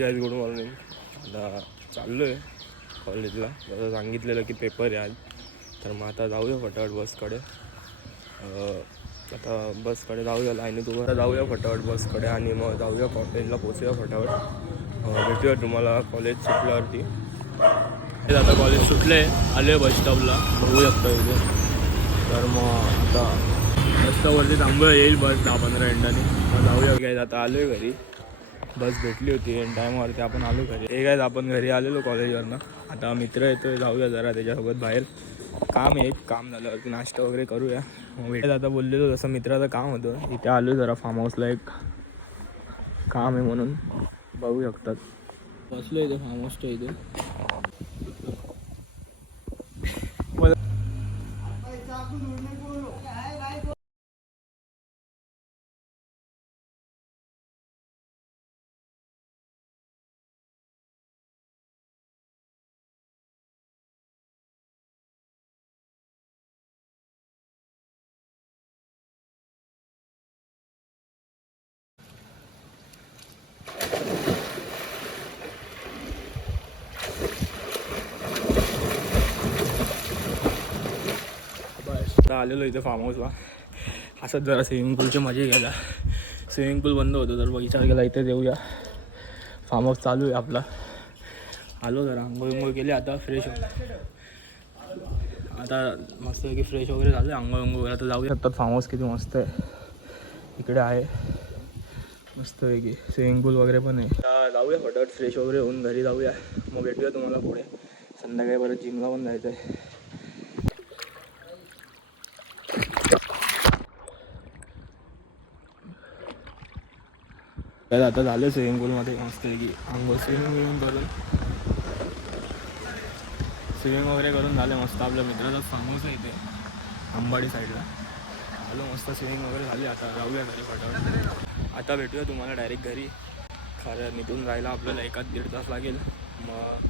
Guys good morning. आता चाललो आहे कॉलेजला. जसं सांगितलेलं की पेपर आहे आज, तर मग आता जाऊया फटाफट बसकडे. आता बसकडे जाऊया, लाईनीत उभं जाऊया फटाफट बसकडे आणि मग जाऊया कॉलेजला, पोचूया फटाफट. भेटूया तुम्हाला कॉलेज सुटल्यावरती. आता कॉलेज सुटले, आले बस स्टॉपला, बघू शकता इथे. तर मग आता बस स्टॉपवरती थांबूया, येईल बस 10-15 मिनिटांनी, मग जाऊया. काय आता आलो आहे घरी, बस भेटली होती एन टाईमवरती, आपण आलो घरी. हे काय आपण घरी आलेलो कॉलेजवरनं. आता मित्र येतोय, जाऊया जरा त्याच्यासोबत बाहेर. काम आहे, काम झाल्यावरती नाश्ता वगैरे करूया. मग भेटेल. आता बोललेलो जसं मित्राचं काम होतं, इथे आलो जरा फार्म हाऊसला, एक काम आहे म्हणून. बघू शकतात, बसलो इथे फार्म हाऊसच्या इथे. आता आलेलो इथे फार्म हाऊसला, असंच जरा स्विमिंग पूलची मजा घ्यायला. स्विमिंग पूल बंद होतं तर विचार केला इथे देऊया. फार्म हाऊस चालू आहे आपला. आलो जरा आंघोळ केली, आता फ्रेश होतो. आता मस्त की फ्रेश वगैरे झालं, आंघोळ वगैरे. आता जाऊया. फार्म हाऊस किती मस्त आहे, इकडे आहे मस्त पैकी स्विमिंग पूल वगैरे पण आहे. आता जाऊया फटाफट फ्रेश वगैरे होऊन घरी जाऊया, मग भेटूया तुम्हाला पुढे. संध्याकाळी परत जिमला पण जायचं आहे. तर आता झालं स्विमिंग पूलमध्ये मस्त आहे की आंघोळ स्विमिंग वगैरे करून झालं मस्त. आपल्या मित्राचा फार्म हाऊस आहे इथे अंबाडी साईडला. आलो मस्त, स्विमिंग वगैरे झाली. आता जाऊया घरी फटाफट. आता भेटूया तुम्हाला डायरेक्ट घरी, कारण इथून जायला आपल्याला 1-1.5 तास लागेल. मग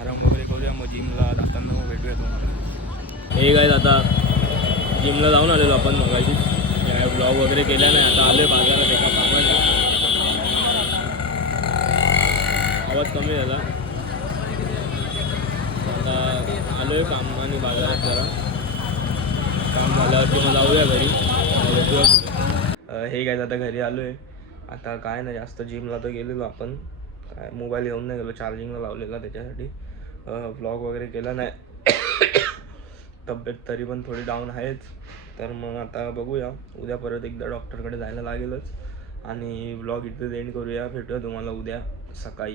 आराम वगैरे करूया, मग जिमला जाताना मग भेटूया तुम्हाला. हे काय, आता जिमला जाऊन आलेलो आपण मगाशी, ब्लॉग वगैरे केल्या नाही. आता आलो आहे बाजारात एका कामाने. आवाज कमी झाला. आता आलो आहे काम आणि बाजारात जरा काम झाल्यावरती मग जाऊया घरी. हे काय, आता घरी आलो आहे. आता काय नाही जास्त, जिमला तर गेलेलो आपण, काय मोबाईल घेऊन नाही गेलो, चार्जिंगला लावलेला त्याच्यासाठी. व्लॉग वगैरे केला नाही. तब्येत तरी पण थोडी डाऊन आहेच. तर मग आता बघूया, उद्या परत एकदा डॉक्टरकडे जायला लागेलच. आणि व्लॉग इथे एंड करूया. भेटूया तुम्हाला उद्या सकाळी.